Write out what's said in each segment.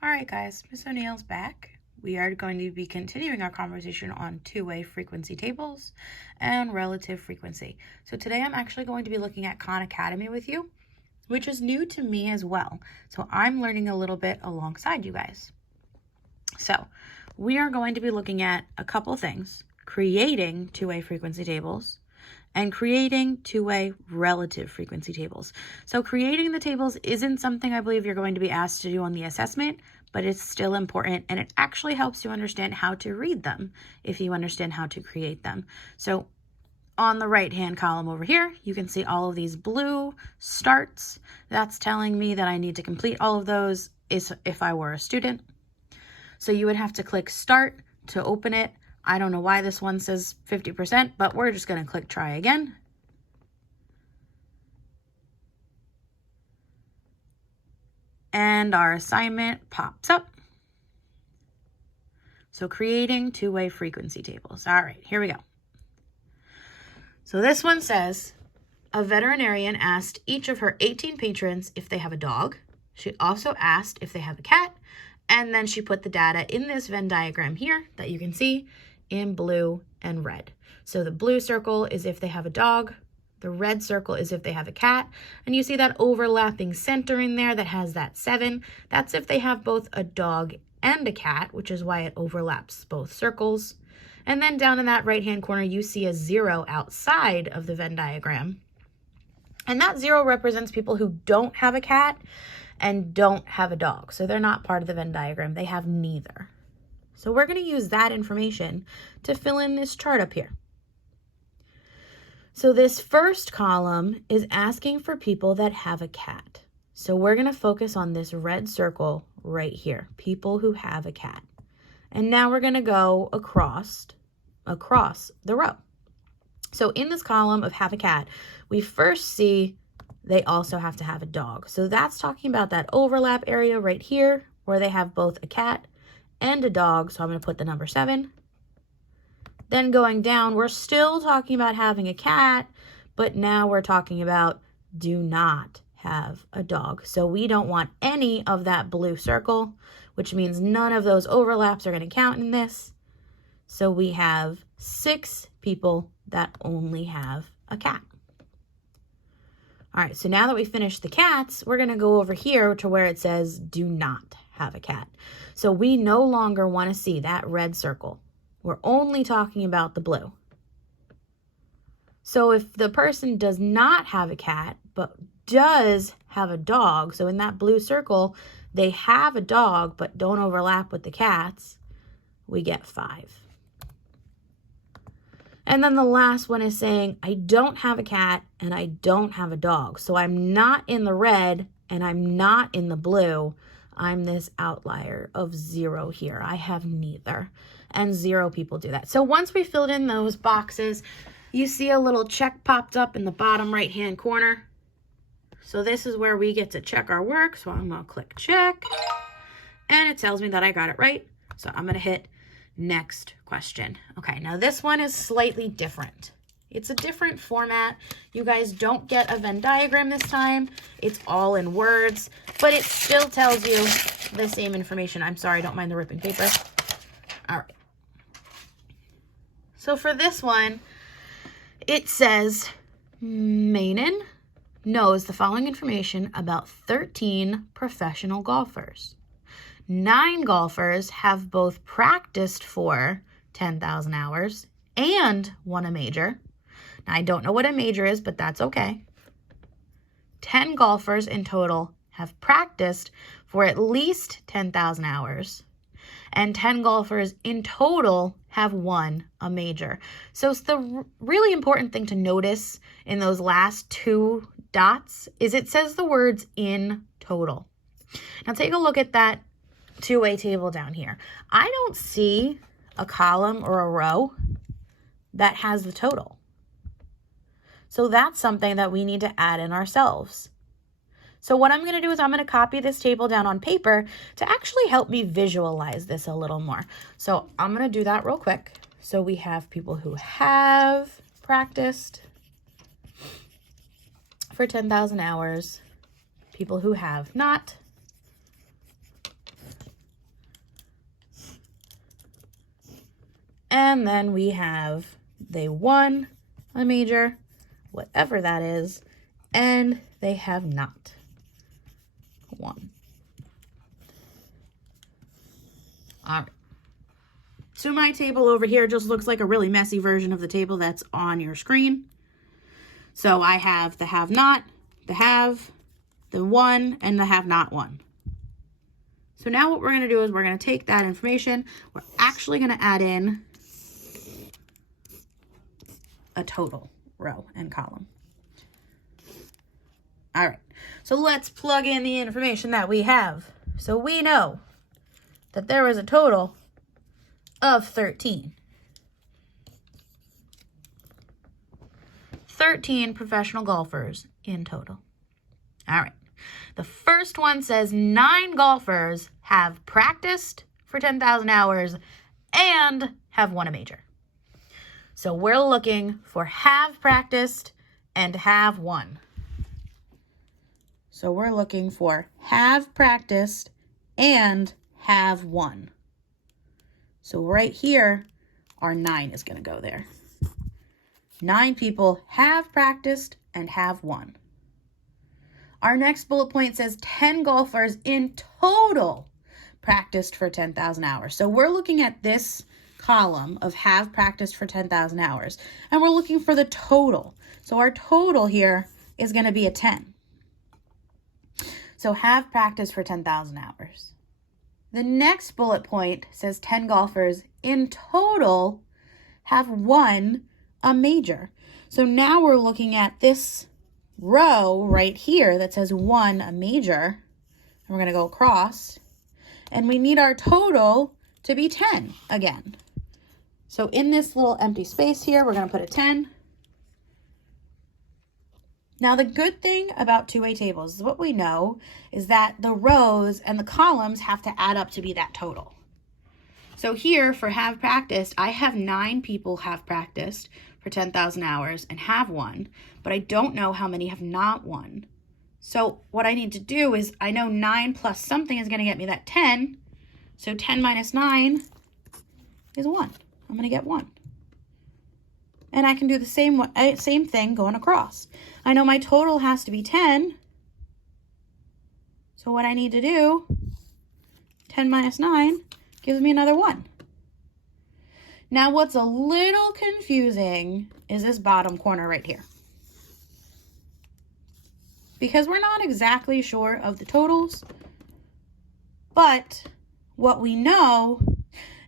All right, guys, Miss O'Neill's back. We are going to be continuing our conversation on two-way frequency tables and relative frequency. So today I'm actually going to be looking at Khan Academy with you, which is new to me as well. So I'm learning a little bit alongside you guys. So we are going to be looking at a couple things: creating two-way frequency tables and creating two-way relative frequency tables. So creating the tables isn't something I believe you're going to be asked to do on the assessment, but it's still important, and it actually helps you understand how to read them if you understand how to create them. So on the right-hand column over here, you can see all of these blue starts. That's telling me that I need to complete all of those if I were a student. So you would have to click Start to open it. I don't know why this one says 50%, but we're just going to click Try again. And our assignment pops up. So creating two-way frequency tables. All right, here we go. So this one says, a veterinarian asked each of her 18 patrons if they have a dog. She also asked if they have a cat, and then she put the data in this Venn diagram here that you can see in blue and red. So the blue circle is if they have a dog, the red circle is if they have a cat, and you see that overlapping center in there that has that 7. That's if they have both a dog and a cat, which is why it overlaps both circles. And then down in that right-hand corner, you see a 0 outside of the Venn diagram. And that 0 represents people who don't have a cat and don't have a dog. So they're not part of the Venn diagram. They have neither. So we're going to use that information to fill in this chart up here. So this first column is asking for people that have a cat. So we're going to focus on this red circle right here, people who have a cat. And now we're going to go across the row. So in this column of have a cat, we first see they also have to have a dog. So that's talking about that overlap area right here where they have both a cat and a dog. So I'm going to put the number 7. Then going down, we're still talking about having a cat, but now we're talking about do not have a dog. So we don't want any of that blue circle, which means none of those overlaps are going to count in this. So we have 6 people that only have a cat. All right, so now that we finished the cats, we're going to go over here to where it says do not have a cat. So we no longer want to see that red circle. We're only talking about the blue. So if the person does not have a cat, but does have a dog, so in that blue circle, they have a dog, but don't overlap with the cats, we get 5. And then the last one is saying, I don't have a cat and I don't have a dog. So I'm not in the red and I'm not in the blue. I'm this outlier of 0 here. I have neither. And 0 people do that. So once we filled in those boxes, you see a little check popped up in the bottom right-hand corner. So this is where we get to check our work. So I'm going to click check. And it tells me that I got it right. So I'm going to hit next question. Okay, now this one is slightly different. It's a different format. You guys don't get a Venn diagram this time. It's all in words, but it still tells you the same information. I'm sorry, don't mind the ripping paper. All right. So for this one, it says Mainin knows the following information about 13 professional golfers. 9 golfers have both practiced for 10,000 hours and won a major. Now, I don't know what a major is, but that's okay. 10 golfers in total have practiced for at least 10,000 hours. And 10 golfers in total have won a major. So it's the really important thing to notice in those last 2 dots is it says the words in total. Now take a look at that two-way table down here. I don't see a column or a row that has the total. So that's something that we need to add in ourselves. So what I'm going to do is I'm going to copy this table down on paper to actually help me visualize this a little more. So I'm going to do that real quick. So we have people who have practiced for 10,000 hours, people who have not, And then we have they won a major, whatever that is, and they have not won. All right. So my table over here just looks like a really messy version of the table that's on your screen. So I have the have not, the have, the won, and the have not won. So now what we're going to do is we're going to take that information. We're actually going to add in a total row and column. All right, so let's plug in the information that we have. So we know that there was a total of 13. 13 professional golfers in total. All right. The first one says 9 golfers have practiced for 10,000 hours and have won a major. So we're looking for have practiced and have won. So we're looking for have practiced and have won. So right here, our 9 is going to go there. 9 people have practiced and have won. Our next bullet point says 10 golfers in total practiced for 10,000 hours. So we're looking at this column of have practiced for 10,000 hours, and we're looking for the total. So our total here is going to be a 10. So have practiced for 10,000 hours. The next bullet point says 10 golfers in total have won a major. So now we're looking at this row right here that says won a major. And we're going to go across. And we need our total to be 10 again. So in this little empty space here, we're going to put a 10. Now, the good thing about two-way tables is what we know is that the rows and the columns have to add up to be that total. So here for have practiced, I have 9 people have practiced for 10,000 hours and have won, but I don't know how many have not won. So what I need to do is I know 9 plus something is going to get me that 10. So 10 minus 9 is 1. I'm going to get 1. And I can do the same thing going across. I know my total has to be 10. So what I need to do, 10 minus 9 gives me another 1. Now what's a little confusing is this bottom corner right here. Because we're not exactly sure of the totals, but what we know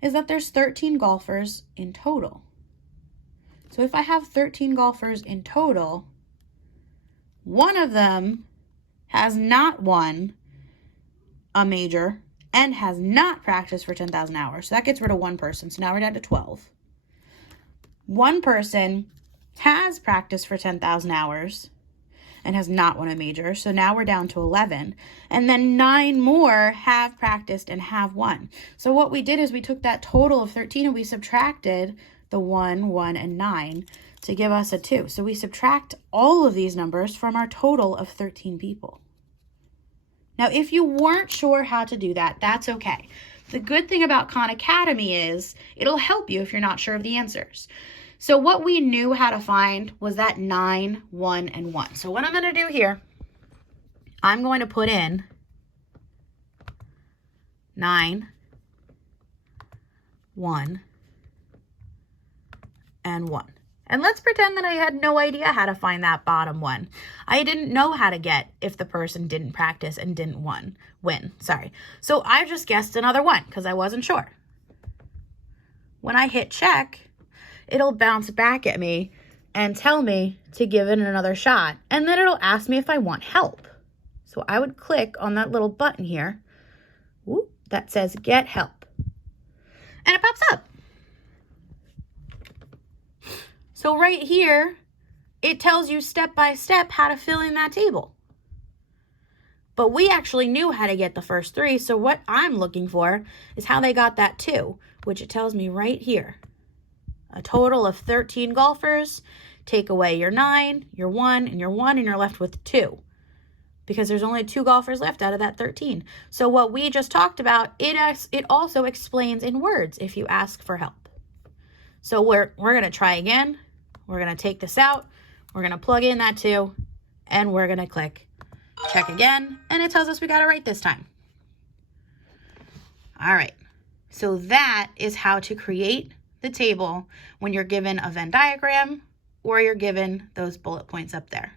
is that there's 13 golfers in total. So if I have 13 golfers in total, one of them has not won a major and has not practiced for 10,000 hours. So that gets rid of one person. So now we're down to 12. One person has practiced for 10,000 hours and has not won a major. So now we're down to 11. And then 9 more have practiced and have won. So what we did is we took that total of 13 and we subtracted the 1, 1, and 9 to give us a 2. So we subtract all of these numbers from our total of 13 people. Now, if you weren't sure how to do that, that's okay. The good thing about Khan Academy is it'll help you if you're not sure of the answers. So what we knew how to find was that 9, 1, and 1. So what I'm going to do here, I'm going to put in 9, 1, and 1. And let's pretend that I had no idea how to find that bottom one. I didn't know how to get if the person didn't practice and didn't win. So I just guessed another 1 because I wasn't sure. When I hit check, it'll bounce back at me and tell me to give it another shot. And then it'll ask me if I want help. So I would click on that little button here that says get help. And it pops up. So right here, it tells you step by step how to fill in that table. But we actually knew how to get the first 3. So what I'm looking for is how they got that 2, which it tells me right here. A total of 13 golfers. Take away your 9, your 1, and your 1, and you're left with 2. Because there's only 2 golfers left out of that 13. So what we just talked about, it also explains in words if you ask for help. So we're going to try again. We're going to take this out. We're going to plug in that 2, and we're going to click check again, and it tells us we got it right this time. All right, so that is how to create the table when you're given a Venn diagram or you're given those bullet points up there.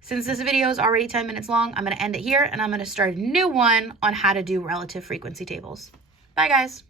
Since this video is already 10 minutes long, I'm going to end it here, and I'm going to start a new one on how to do relative frequency tables. Bye, guys.